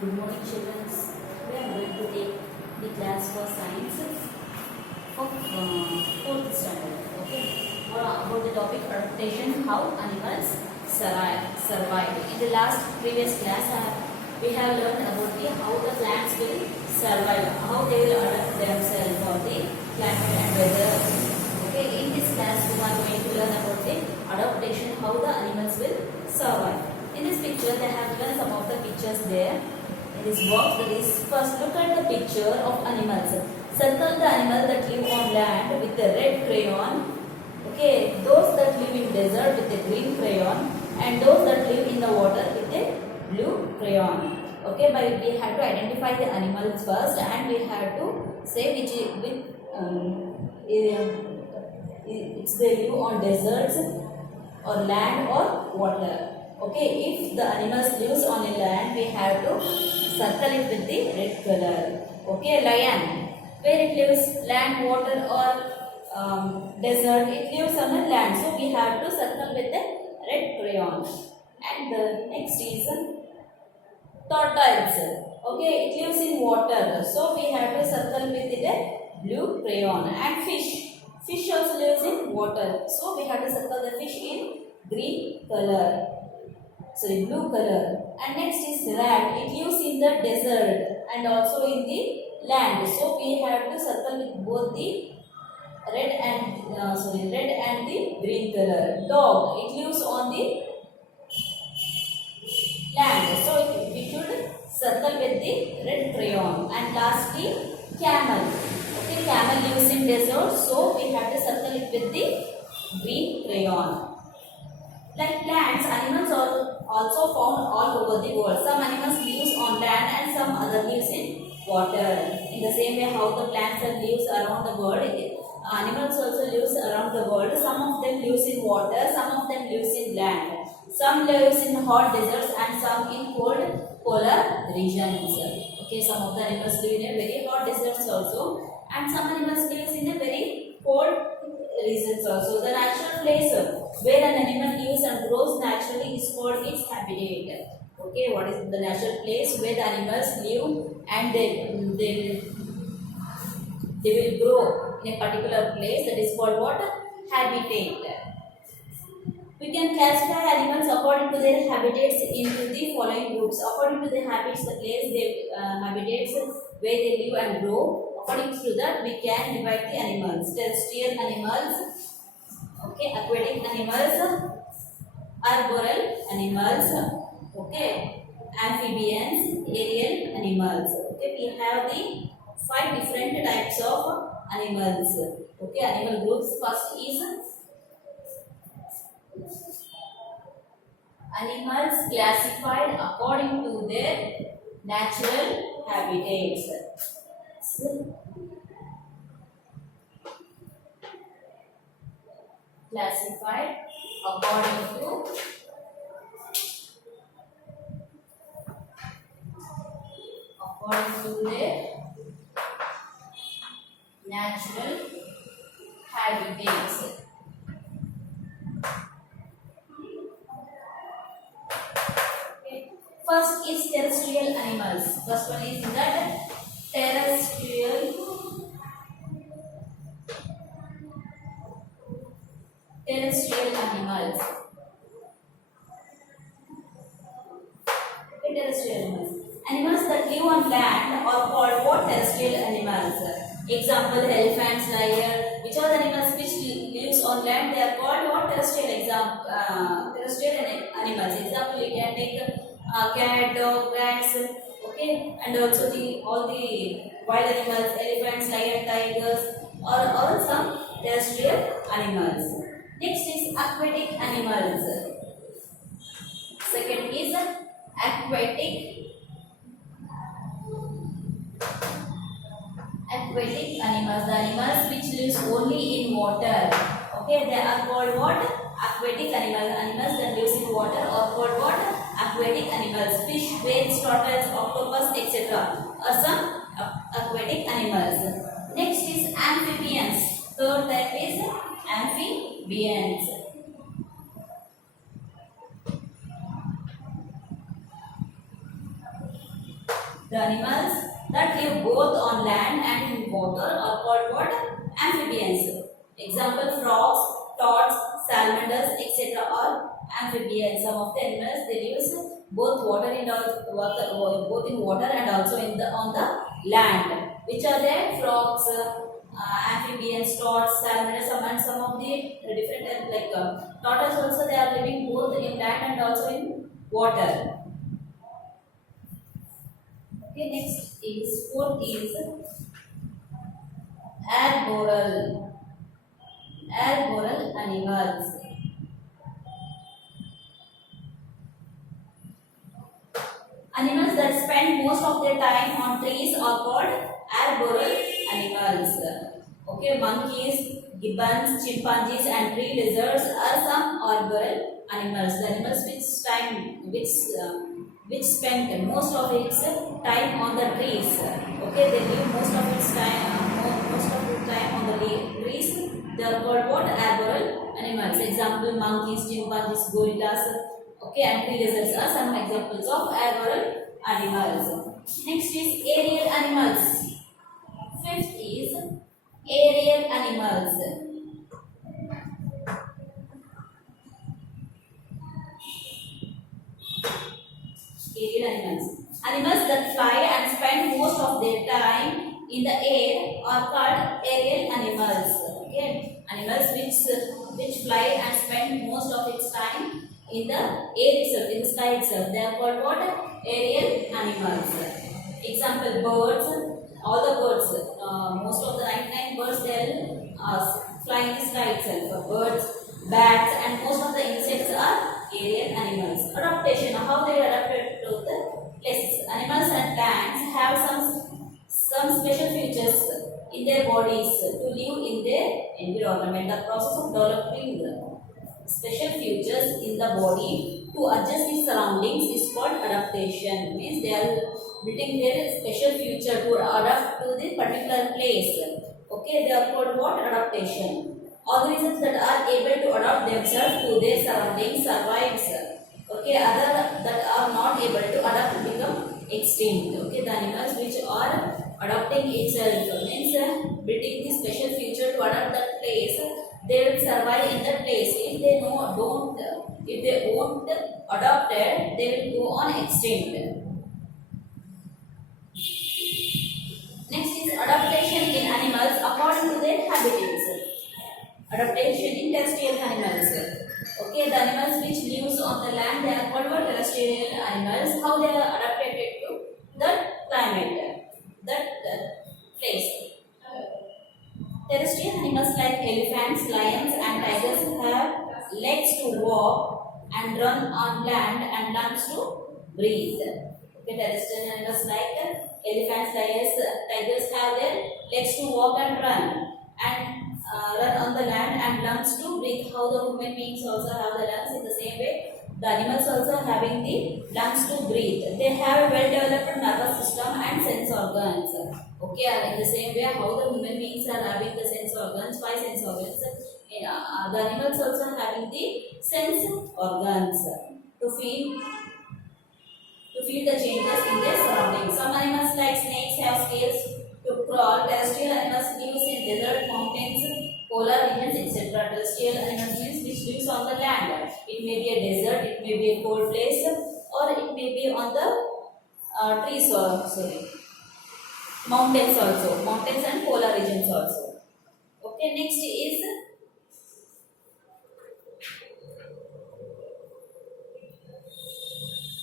Good morning, children. We are going to take the class for science of fourth standard. Okay. About the topic adaptation, how animals survive. In the last previous class, we have learned about the how the plants will survive, how they will adapt themselves for the climate and weather. Okay. In this class, we are going to learn about the adaptation, how the animals will survive. In this picture, they have given some of the pictures there. In this box, that is, first look at the picture of animals. Circle the animal that live on land with a red crayon. Okay, those that live in desert with a green crayon, and those that live in the water with a blue crayon. Okay, but we have to identify the animals first, and we have to say it's they live on deserts or land or water. Okay, if the animals lives on a land, we have to circle it with the red color. Okay, lion, where it lives, land, water or desert, it lives on a land. So we have to circle with the red crayon. And the next is tortoise. Okay, it lives in water. So we have to circle with the blue crayon. And fish also lives in water. So we have to circle the fish in green color. Blue color. And next is rat. It lives in the desert and also in the land. So we have to circle with both the red and the green color. Dog. It lives on the land. So we should circle with the red crayon. And lastly, camel. Okay, camel lives in desert. So we have to circle it with the green crayon. Like plants, animals are also found all over the world. Some animals lives on land and some other lives in water. In the same way how the plants that lives around the world, animals also lives around the world. Some of them lives in water, some of them lives in land. Some lives in hot deserts and some in cold polar regions. Okay, some of the animals live in a very hot deserts also, and some animals lives in a very cold regions also. The natural place where an animal lives and grows naturally is called its habitat. Okay, what is the natural place where the animals live and they will grow in a particular place, that is called what? Habitat. We can classify animals according to their habitats into the following groups. According to the habits, the place they habitats where they live and grow. According to that, we can divide the animals. Terrestrial animals, okay, aquatic animals, arboreal animals, okay, amphibians, aerial animals. Okay, we have the 5 different types of animals. Okay, animal groups. First is animals classified according to their natural habitats. Classified according to their natural habitats. Okay. First is terrestrial animals. First one is that terrestrial animals. Okay, terrestrial animals. Animals that live on land are called what? Terrestrial animals. Example, elephants, lion. Which are the animals which lives on land? They are called what? Terrestrial animals. Example, you can take cat, dog, rats. Okay, and also all the wild animals, elephants, lion, tigers, are all some terrestrial animals. Next is aquatic animals. Second is aquatic animals. The animals which lives only in water. Okay, they are called what? Aquatic animals. Animals that lives in water are called what? Aquatic animals. Fish, whales, turtles, octopus, etc. are some aquatic animals. Next is amphibians. Third type is amphibians. The animals that live both on land and in water are called what? Amphibians. Example: frogs, toads, salamanders, etc. are amphibians. Some of the animals they live both both in water and also in the on the land. Which are there? Frogs, amphibians, toads, salamanders, and some of the different tortoise also they are living both in land and also in water. Okay, next is fourth is arboreal animals. Animals that spend most of their time on trees are called arboreal animals. Okay, monkeys, gibbons, chimpanzees, and tree lizards are some arboreal animals. The animals which spend most of its time on the trees. Okay, they live most of its time on the trees. They are called what? Arboreal animals. Example: monkeys, chimpanzees, gorillas. Okay, and tree lizards are some examples of arboreal animals. Next is aerial animals. Fifth is aerial animals. Aerial animals. Animals that fly and spend most of their time in the air are called aerial animals. Okay, animals which fly and spend most of its time in the air itself, in the sky itself. They are called what? Aerial animals. Example: birds. All the birds, most of the 99 birds, they fly in the sky itself. Birds, bats, and most of the insects are aerial animals. Adaptation: how they adapted to the places. Animals and plants have some special features in their bodies to live in their environment. The process of developing special features in the body to adjust the surroundings is called adaptation. Means they are building their special feature to adapt to the particular place. Okay, they are called what? Adaptation. Organisms that are able to adapt themselves to their surroundings survives. Okay, other that are not able to adapt become extinct. Okay, the animals which are adapting itself means building the special feature to adapt that place. They will survive in that place. If they won't adopt it, they will go on extinct. Next is adaptation in animals according to their habitats. Adaptation in terrestrial animals. Okay, the animals which lives on the land, they are called terrestrial animals. How they are adapted to the climate, that place. Terrestrial animals like elephants, lions, and tigers have legs to walk and run on land and lungs to breathe. Okay, terrestrial animals like elephants, lions, tigers have their legs to walk and run on the land and lungs to breathe. How the human beings also have the lungs, in the same way the animals also having the lungs to breathe. They have a well-developed nervous system and sense organs. Okay, and in the same way how the human beings are having the sense organs, five sense organs, the animals also having the sense organs to feel the changes in their surroundings. Some animals like snakes have scales to crawl. Terrestrial animals live in desert, mountains, polar regions, etc. Terrestrial animals means which lives on the land. It may be a desert, it may be a cold place, or it may be on the trees or mountains also, mountains and polar regions also. Okay, next is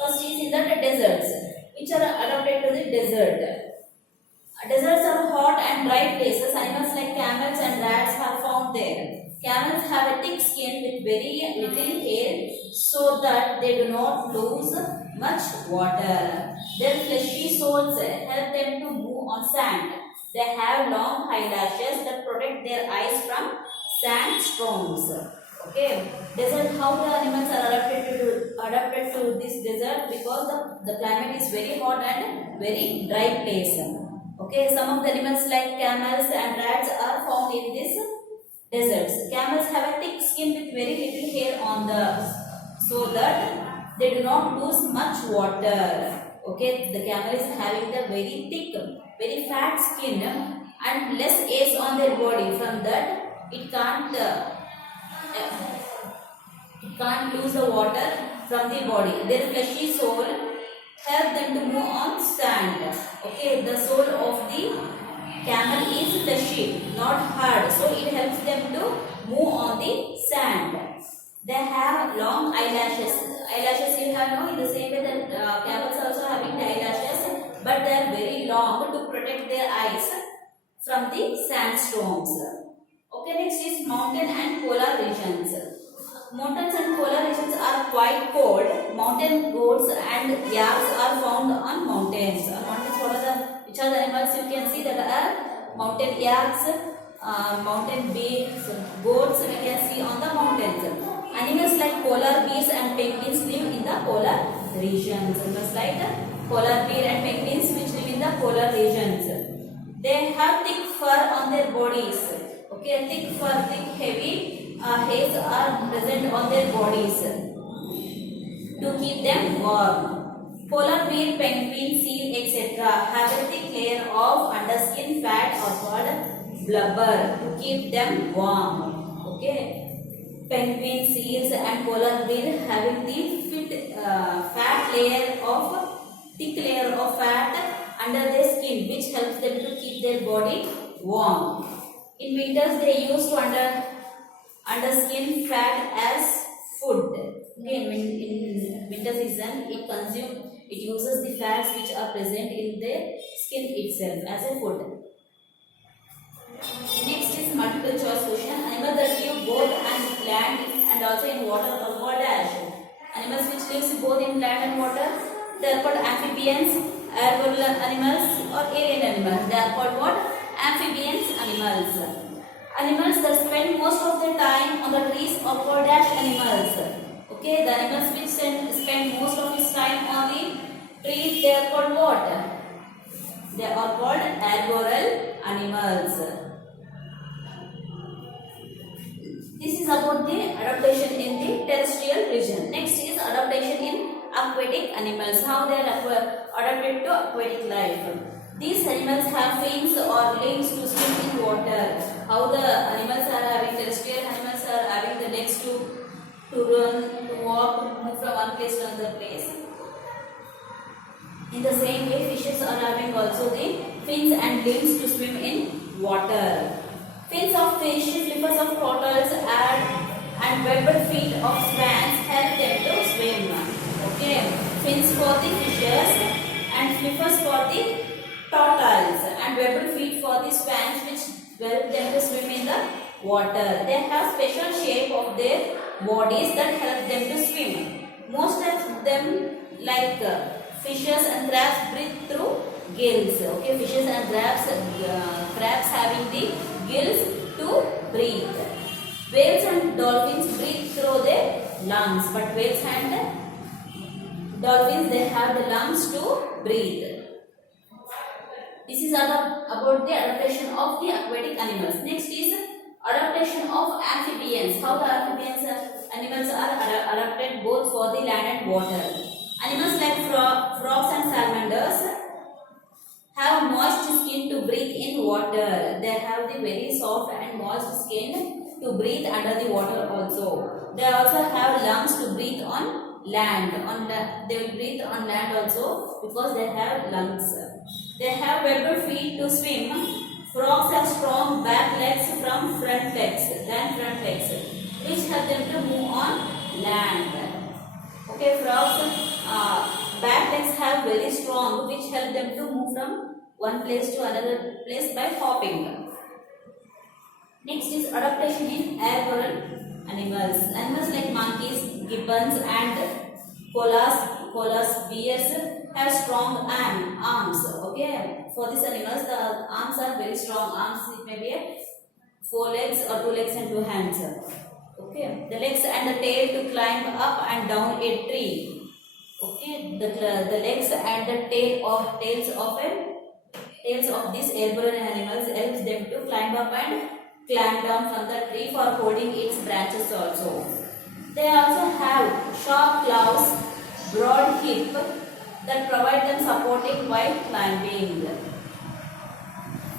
first is in the deserts, which are adapted to the desert. Deserts are hot and dry places. Animals like camels and rats are found there. Camels have a thick skin with very little hair so that they do not lose much water. Their fleshy soles help them to move on sand. They have long eyelashes that protect their eyes from sandstorms. Okay, desert, how the animals are adapted to this desert, because the climate is very hot and very dry place. Okay, some of the animals like camels and rats are found in these deserts. Camels have a thick skin with very little hair on the, so that they do not lose much water. Okay, the camel is having the very thick, very fat skin and less airs on their body. From that, it can't lose the water from the body. Their fleshy soul help them to move on sand. Okay, the soul of the camel is fleshy, not hard, so it helps them to move on the sand. They have long eyelashes. Eyelashes you have no in the same way that camels also having the eyelashes, but they are very long to protect their eyes from the sandstorms. Okay, next is mountain and polar regions. Mountains and polar regions are quite cold. Mountain goats and yaks are found on mountains. On mountains, which are the animals you can see that are mountain yaks, mountain bears, goats we can see on the mountains. Animals like polar bears and penguins live in the polar regions. Animals like polar bear and penguins which live in the polar regions. They have thick fur on their bodies. Okay, thick fur, thick heavy hairs are present on their bodies to keep them warm. Polar bear, penguin, seal, etc. have a thick layer of underskin fat or called blubber to keep them warm. Okay. Penguin, seals and polar bear having the thick layer of fat under their skin which helps them to keep their body warm. In winters they use to underskin fat as food. Okay, in winter season it uses the fats which are present in the skin itself as a food. Next is multiple choice question. Animals that live both on land and also in water are called as animals which lives both in land and water. They are called amphibians, airborne animals or alien animals. They are called what? Amphibians animals. Animals that spend most of their time on the trees are called as animals. Okay, the animals which spend most of its time on the trees, they are called what? They are called arboreal animals. This is about the adaptation in the terrestrial region. Next is adaptation in aquatic animals. How they are adapted to aquatic life. These animals have fins or legs to swim in water. How the animals are having, terrestrial animals are having the legs to run, to walk, to move from one place to another place. In the same way, fishes are having also the fins and limbs to swim in water. Fins of fish, flippers of turtles and webbed feet of swans help them to swim. Okay, fins for the fishes and flippers for the turtles and webbed feet for the swans which help them to swim in the water. They have special shape of their bodies that help them to swim. Most of them like fishes and crabs breathe through gills. Okay, fishes and crabs having the gills to breathe. Whales and dolphins breathe through their lungs, but whales and dolphins they have the lungs to breathe. This is about the adaptation of the aquatic animals. Next is adaptation of amphibians. How the animals are adapted both for the land and water. Animals like frogs and salamanders have moist skin to breathe in water. They have the very soft and moist skin to breathe under the water also. They also have lungs to breathe on land. They will breathe on land also because they have lungs. They have webbed feet to swim. Frogs have strong back legs than front legs, which help them to move on land. Okay, frogs back legs have very strong, which help them to move from one place to another place by hopping. Next is adaptation in arboreal animals. Animals like monkeys, gibbons and koalas, bears have strong arms. Okay, for these animals the arms are very strong. Arms, it may be 4 legs or 2 legs and 2 hands. Okay, the legs and the tail to climb up and down a tree. Okay, the legs and the tails of these arboreal animals helps them to climb up and climb down from the tree for holding its branches also. They also have sharp claws, broad hip, that provide them supporting while climbing.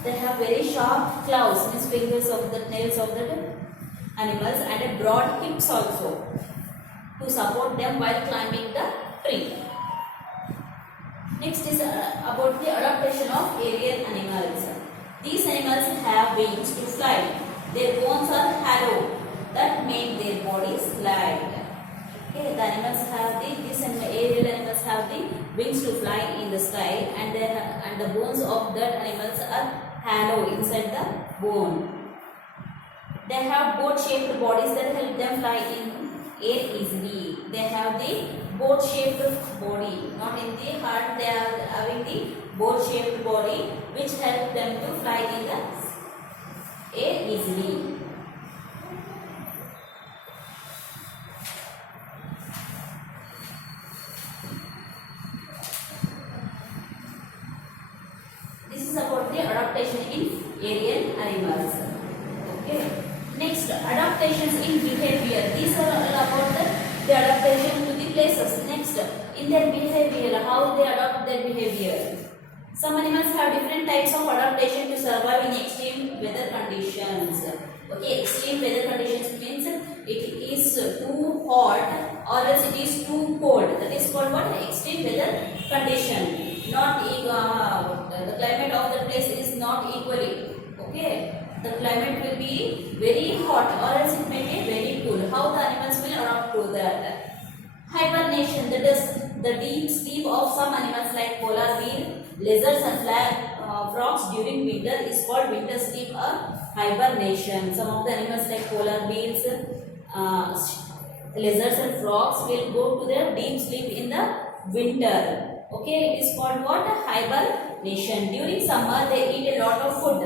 They have very sharp claws, means fingers of the nails of the animals, and a broad hips also to support them while climbing the tree. Next is about the adaptation of aerial animals. These animals have wings to fly. Their bones are hollow that make their bodies light. Okay, the animals have these aerial animals have the wings to fly in the sky, and the bones of that animals are hollow inside the bone. They have boat-shaped bodies that help them fly in air easily. They have the boat-shaped body, not in the heart. They are having the boat-shaped body, which help them to fly in the air easily. This is about the adaptation in aerial animals. Okay. Next, adaptations in behavior. These are all about the adaptation to the places. Next, in their behavior, how they adopt their behavior. Some animals have different types of adaptation to survive in extreme weather conditions. Okay, extreme weather conditions means it is too hot or else it is too cold. That is called what? Extreme weather condition. Not the climate of the place is not equally. Okay. The climate will be very hot or else it may be very cool. How the animals will adapt to that? Hibernation, that is the deep sleep of some animals like polar bear, lizards and frogs during winter is called winter sleep or hibernation. Some of the animals like polar bears, lizards and frogs will go to their deep sleep in the winter. Okay, it is called what? Hibernation. During summer they eat a lot of food.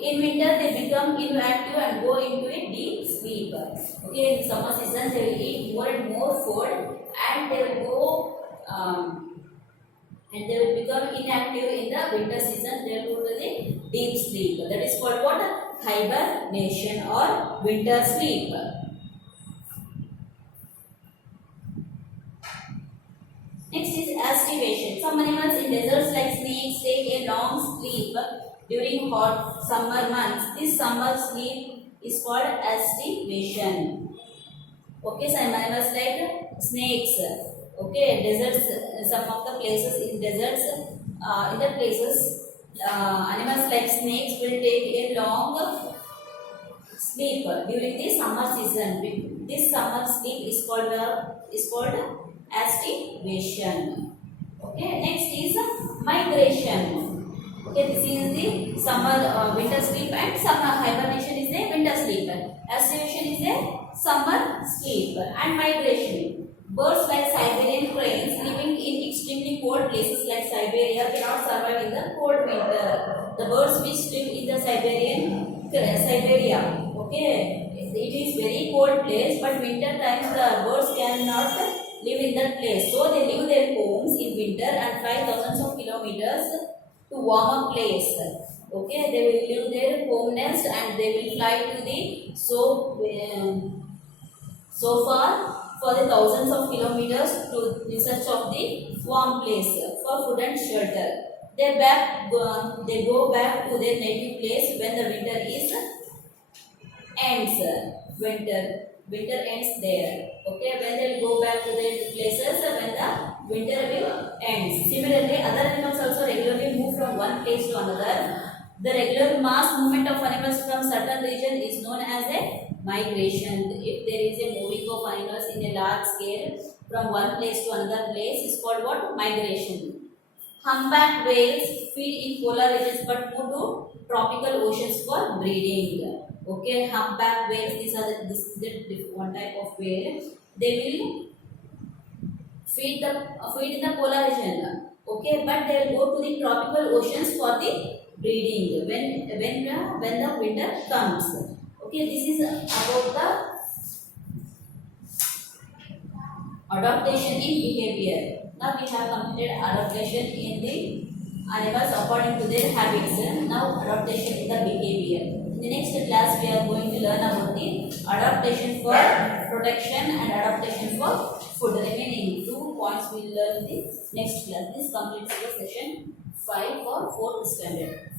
In winter, they become inactive and go into a deep sleep. Okay, in summer season, they will eat more and more food, and they will go and they will become inactive in the winter season. They will go to the deep sleep. That is called what? Hibernation or winter sleep. Next is estivation. Some animals in deserts like snakes take a long sleep during hot summer months. This summer sleep is called estivation. Okay, some animals like snakes. Okay, deserts, some of the places in deserts, in the places, animals like snakes will take a long sleep during the summer season. This summer sleep is called estivation. Okay, next is migration. Okay, this is the summer winter sleep, and summer hibernation is a winter sleep. Estivation is a summer sleep. And migration. Birds like Siberian cranes living in extremely cold places like Siberia cannot survive in the cold winter. The birds which live in the Siberia, okay, it is very cold place, but winter times the birds cannot live in that place. So they leave their homes in winter and fly thousands of kilometers to warmer place. Okay, they will leave their home nest and they will fly to the so far for the thousands of kilometers to in search of the warm place for food and shelter. They go back to their native place when the winter ends. Winter ends there. Okay, when they will go back to their places when the winter will end. Similarly, other animals also regularly move from one place to another. The regular mass movement of animals from certain region is known as a migration. If there is a moving of animals in a large scale from one place to another place, is called what? Migration. Humpback whales feed in polar regions but move to tropical oceans for breeding. Okay, humpback whales, this is the one type of whale. They will feed in the polar region. Okay, but they will go to the tropical oceans for the breeding when the winter comes. Okay, this is about the adaptation in behavior. Now we have completed adaptation in the animals according to their habits. Now adaptation in the behavior. In the next class we are going to learn about the adaptation for protection and adaptation for food. Remaining 2 points we will learn in the next class. This completes the session 5 for 4th standard.